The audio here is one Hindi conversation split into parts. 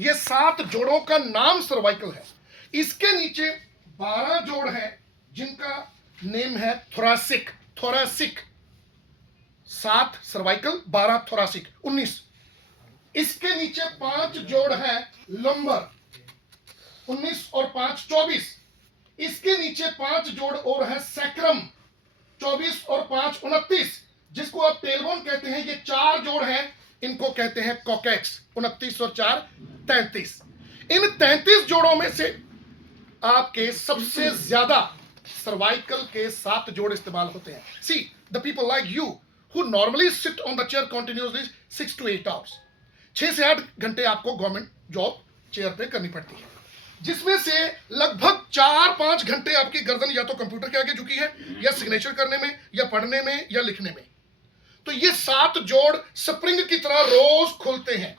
ये 7 जोड़ों का नाम सर्वाइकल है। इसके नीचे 12 जोड़ हैं जिनका नेम है थोरासिक। Thoracic 7 cervical, 12 thoracic, 19। इसके नीचे 5 जोड़ हैं लंबर, 19 और 5 24। इसके नीचे 5 जोड़ और है सैक्रम, 24 और 5 29, जिसको आप टेलबोन कहते हैं। ये 4 जोड़ हैं, इनको कहते हैं कॉकेक्स, 29 और 4 33। इन 33 जोड़ों में से आपके सबसे ज्यादा सर्वाइकल के 7 जोड़ इस्तेमाल होते हैं। See the people like you who normally sit on the chair continuously 6 to 8 hours, 6 से 8 घंटे आपको गवर्नमेंट जॉब चेयर पे करनी पड़ती है, जिसमें से लगभग 4-5 घंटे आपकी गर्दन या तो कंप्यूटर के आगे झुकी है, या सिग्नेचर करने में, या पढ़ने में, या लिखने में। तो ये 7 जोड़ स्प्रिंग की तरह रोज खुलते हैं।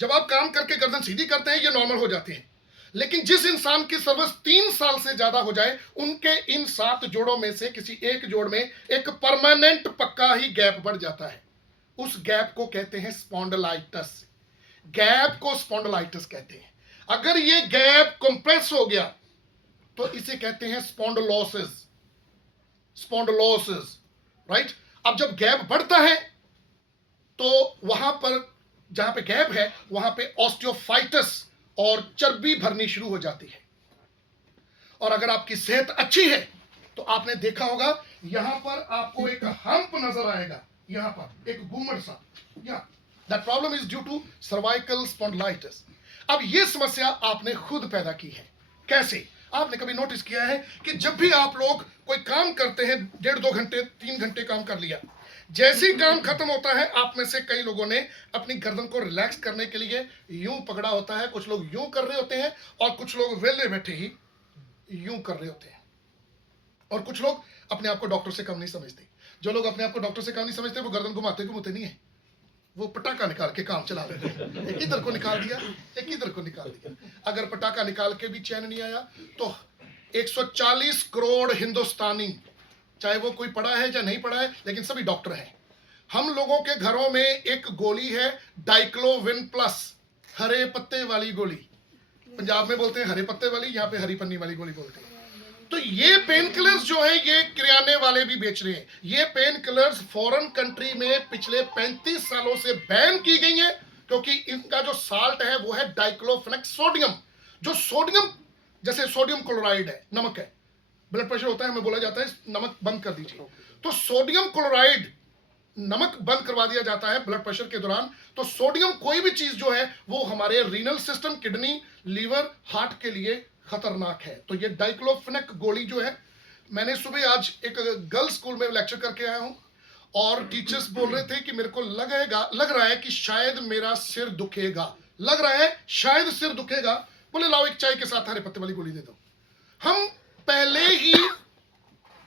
जब आप काम करके गर्दन सीधी करते हैं, ये नॉर्मल हो जाते हैं। लेकिन जिस इंसान की सर्विस 3 साल से ज्यादा हो जाए, उनके इन 7 जोड़ों में से किसी एक जोड़ में एक परमानेंट पक्का ही गैप बढ़ जाता है। उस गैप को कहते हैं स्पॉन्डिलाइटिस। गैप को स्पॉन्डिलाइटिस कहते हैं। अगर ये गैप कंप्रेस हो गया तो इसे कहते हैं स्पॉन्डिलोसिस। Spondylosis, right. अब जब गैप बढ़ता है तो वहां पर, जहां पे गैप है, वहां पे ऑस्टियोफाइटिस और चर्बी भरनी शुरू हो जाती है। और अगर आपकी सेहत अच्छी है तो आपने देखा होगा यहां पर आपको एक हम्प नजर आएगा, यहां पर एक घूमड़ सा। या that problem is due to cervical spondylitis. अब ये समस्या आपने खुद पैदा की है। कैसे? आपने कभी नोटिस किया है कि जब भी आप लोग कोई काम करते हैं, 1.5-2 घंटे 3 घंटे काम कर लिया, जैसे ही काम खत्म होता है, आप में से कई लोगों ने अपनी गर्दन को रिलैक्स करने के लिए यूं पकड़ा होता है। कुछ लोग यूं कर रहे होते हैं और कुछ लोग वेले बैठे ही यूं कर रहे होते हैं। और कुछ लोग अपने आप को डॉक्टर से कम नहीं समझते। जो लोग अपने आप को डॉक्टर से कम नहीं समझते वो गर्दन घुमाते घुमाते नहीं है, वो पटाखा निकाल के काम चला रहे हैं। एक इधर को निकाल दिया, एक इधर को निकाल दिया। अगर पटाखा निकाल के भी चैन नहीं आया तो 140 करोड़ हिंदुस्तानी, चाहे वो कोई पढ़ा है या नहीं पढ़ा है, लेकिन सभी डॉक्टर हैं। हम लोगों के घरों में एक गोली है डाइक्लोविन प्लस, हरे पत्ते वाली गोली। पंजाब में बोलते हैं हरे पत्ते वाली, यहाँ पे हरी पन्नी वाली गोली बोलते हैं। तो ये पेन किलर्स जो है ये किराने वाले भी बेच रहे हैं। ये पेन किलर्स फॉरेन कंट्री में पिछले 35 सालों से बैन की गई हैं, क्योंकि इनका जो साल्ट है वो है डाइक्लोफेनेक सोडियम। जो सोडियम, जैसे सोडियम क्लोराइड है, नमक है, ब्लड प्रेशर होता है, हमें बोला जाता है नमक बंद कर दीजिए। तो सोडियम क्लोराइड, नमक बंद करवा दिया जाता है ब्लड प्रेशर के दौरान। तो सोडियम कोई भी चीज जो है वो हमारे renal system, kidney, liver, heart के लिए खतरनाक है। तो ये डाइक्लोफेनेक गोली जो है, मैंने सुबह आज एक गर्ल्स स्कूल में लेक्चर करके आया हूं और टीचर्स बोल रहे थे कि मेरे को लग रहा है कि शायद मेरा सिर दुखेगा, लग रहा है शायद सिर दुखेगा। बोले लाओ एक चाय के साथ हरे पत्ते वाली गोली दे दो। हम पहले ही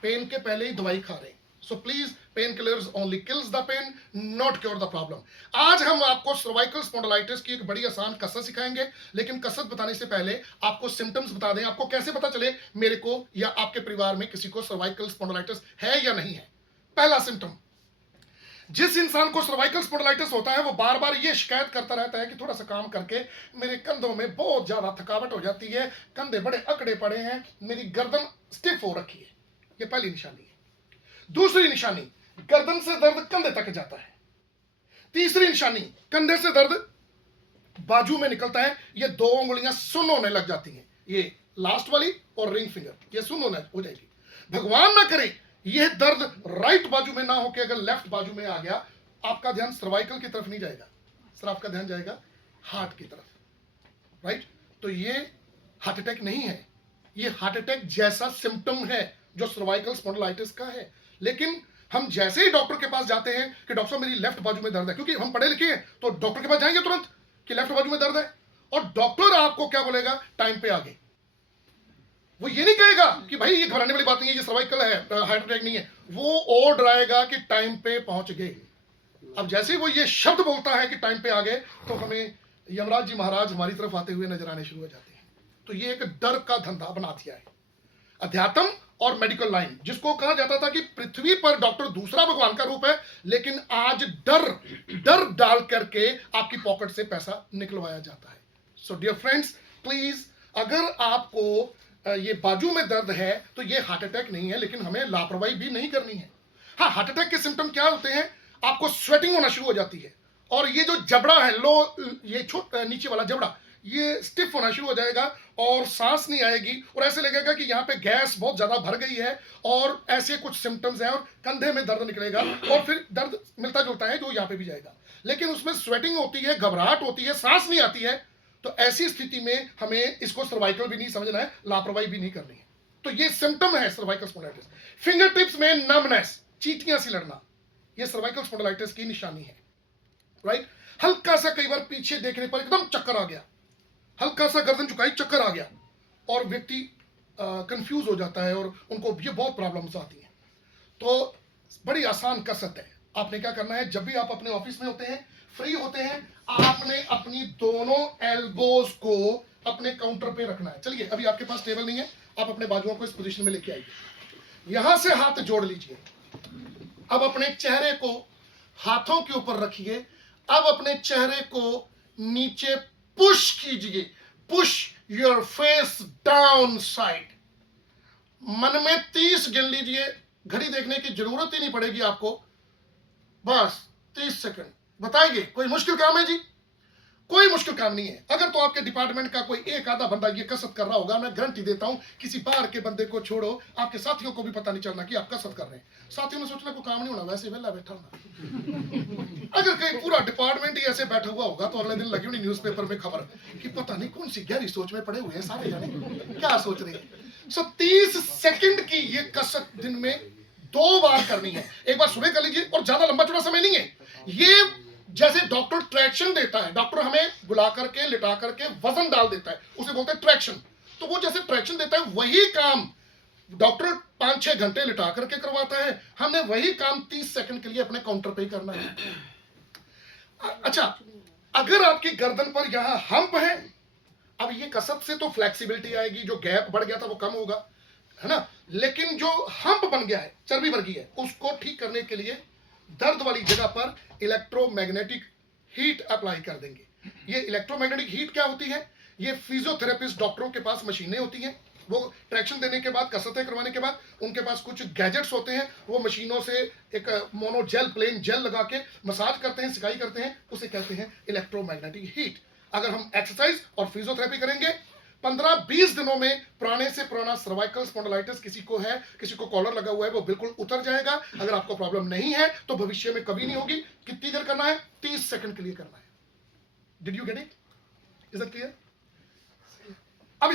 पेन के पहले ही दवाई खा रहे हैं। So please, pain killers only kills the pain, not cure the problem. आज हम आपको सर्वाइकल स्पॉन्डिलाइटिस की एक बड़ी आसान कसरत सिखाएंगे, लेकिन कसरत बताने से पहले आपको सिम्टम्स बता दें। आपको कैसे पता चले मेरे को या आपके परिवार में किसी को सर्वाइकल स्पॉन्डिलाइटिस है या नहीं है। पहला सिम्टम, जिस इंसान को सर्वाइकल स्पॉन्डिलाइटिस होता है वो बार बार ये शिकायत करता रहता है कि थोड़ा सा काम करके मेरे कंधों में बहुत ज्यादा थकावट हो जाती है, कंधे बड़े अकड़े पड़े हैं, मेरी गर्दन स्टिफ हो रखी है। ये पहली निशानी है। दूसरी निशानी, गर्दन से दर्द कंधे तक जाता है। तीसरी निशानी, कंधे से दर्द बाजू में निकलता है, ये 2 उंगलियां सुन्न होने लग जाती हैं, ये लास्ट वाली और रिंग फिंगर, ये सुन्न होने हो जाएगी। भगवान ना करे यह दर्द राइट बाजू में ना होकर अगर लेफ्ट बाजू में आ गया, आपका ध्यान सर्वाइकल की तरफ नहीं जाएगा, सिर्फ आपका ध्यान जाएगा हार्ट की तरफ, राइट। तो ये हार्ट अटैक नहीं है, ये हार्ट अटैक जैसा सिम्टम है जो सर्वाइकल स्पॉन्डिलाइटिस का है। लेकिन हम जैसे ही डॉक्टर के पास जाते हैं कि डॉक्टर साहब मेरी लेफ्ट बाजू में दर्द है, क्योंकि हम पढ़े लिखे हैं तो डॉक्टर के पास जाएंगे तुरंत कि लेफ्ट बाजू में दर्द है, और डॉक्टर आपको क्या बोलेगा, टाइम पे आगे। वो ये नहीं कहेगा कि भाई ये घबराने वाली बात नहीं है, ये सर्वाइकल है, हार्ट अटैक नहीं है। वो और डराएगा कि टाइम पे पहुंच गए। अब जैसे ही वो ये शब्द बोलता है कि टाइम पे आ गए, तो हमें यमराज जी महाराज हमारी तरफ आते हुए नजर आने शुरू हो जाते हैं। तो ये एक डर का धंधा बना दिया है अध्यात्म और मेडिकल लाइन, जिसको कहा जाता था कि पृथ्वी पर डॉक्टर दूसरा भगवान का रूप है, लेकिन आज डर डाल करके आपकी पॉकेट से पैसा निकलवाया जाता है। सो डियर फ्रेंड्स, प्लीज, अगर आपको ये बाजू में दर्द है तो ये हार्ट अटैक नहीं है, लेकिन हमें लापरवाही भी नहीं करनी है। हाँ, हार्ट अटैक के सिम्टम क्या होते हैं? आपको स्वेटिंग होना शुरू हो जाती है, और ये जो जबड़ा है, ये नीचे वाला जबड़ा, ये स्टिफ होना शुरू हो जाएगा, और सांस नहीं आएगी, और ऐसे लगेगा कि यहाँ पे गैस बहुत ज्यादा भर गई है, और ऐसे कुछ सिम्टम्स हैं, और कंधे में दर्द निकलेगा, और फिर दर्द मिलता जुलता है जो यहाँ पे भी जाएगा, लेकिन उसमें स्वेटिंग होती है, घबराहट होती है, सांस नहीं आती है। तो ऐसी स्थिति में हमें इसको सर्वाइकल भी नहीं समझना है, लापरवाही भी नहीं करनी है। तो ये सिम्टम है सर्वाइकल स्पॉन्डिलाइटिस। फिंगर टिप्स में नमनेस, चींटियां सी लड़ना, ये सर्वाइकल स्पॉन्डिलाइटिस की निशानी है, राइट? हल्का सा कई बार पीछे देखने पर एकदम चक्कर आ गया, हल्का सा गर्दन झुकाई, चक्कर आ गया, और व्यक्ति कंफ्यूज हो जाता है, और उनको ये बहुत प्रॉब्लम्स आती हैं। तो बड़ी आसान कसरत है। आपने क्या करना है, जब भी आप अपने ऑफिस में होते हैं, फ्री होते हैं, आपने अपनी दोनों एल्बोज को अपने काउंटर पे रखना है। चलिए, अभी आपके पास टेबल नहीं है, आप अपने बाजुओं को इस पोजीशन में लेके आइए, यहां से हाथ जोड़ लीजिए। अब अपने चेहरे को हाथों के ऊपर रखिए, अब अपने चेहरे को नीचे पुश कीजिए, push your face down side. मन में 30 गिन लीजिए, घड़ी देखने की जरूरत ही नहीं पड़ेगी आपको, बस 30 सेकंड। बताइए, कोई मुश्किल काम है जी? कोई मुश्किल काम नहीं है। अगर तो आपके डिपार्टमेंट का कोई एक आधा बंदा ये कसरत कर रहा होगा, मैं गारंटी देता हूं, किसी बाहर के बंदे को छोड़ो, आपके साथियों को भी पता नहीं चलना कि आप कसरत कर रहे हैं। साथियों ने सोचना कोई काम नहीं होना, वैसे वेला बैठा होना। अगर कहीं पूरा डिपार्टमेंट ही ऐसे बैठा हुआ होगा तो अगले दिन लगी होनी न्यूज़पेपर में खबर कि पता नहीं कौन सी गहरी सोच में पड़े हुए हैं सारे जाने, क्या सोच रहे हैं। सो 30 सेकंड की ये कसरत दिन में 2 बार करनी है। एक बार सुबह कर लीजिए, और ज्यादा लंबा चौड़ा समय नहीं है ये। जैसे डॉक्टर ट्रैक्शन देता है, डॉक्टर हमें बुला करके लिटा करके वजन डाल देता है, उसे बोलते हैं ट्रैक्शन। तो वो जैसे ट्रैक्शन देता है, वही काम डॉक्टर 5-6 घंटे लिटा करके करवाता है, हमने वही काम 30 सेकंड के लिए अपने काउंटर पे ही करना है। अच्छा, अगर आपकी गर्दन पर यहां हम्प है, अब ये कसरत से तो फ्लेक्सिबिलिटी आएगी, जो गैप बढ़ गया था वो कम होगा, है ना, लेकिन जो हम्प बन गया है, चर्बी बढ़ गई है, उसको ठीक करने के लिए दर्द वाली जगह पर इलेक्ट्रोमैग्नेटिक हीट अप्लाई कर देंगे। ये इलेक्ट्रोमैग्नेटिक हीट क्या होती है? ये फिजियोथेरेपिस्ट डॉक्टरों के पास मशीनें होती हैं, वो ट्रैक्शन देने के बाद, कसरतें करवाने के बाद, उनके पास कुछ गैजेट्स होते हैं, वो मशीनों से एक मोनो जेल, प्लेन जेल लगा के मसाज करते हैं, सिकाई करते हैं, उसे कहते हैं इलेक्ट्रोमैग्नेटिक हीट। अगर हम एक्सरसाइज और फिजियोथेरेपी करेंगे, 15-20 दिनों में पुराने से पुराना सर्वाइकल स्पॉन्डिलाइटिस किसी को है, किसी को कॉलर लगा हुआ है, वो बिल्कुल उतर जाएगा। अगर आपको प्रॉब्लम नहीं है तो भविष्य में कभी नहीं होगी। कितनी देर करना है? 30 सेकंड के लिए करना है। Did you get it? Is it clear? अब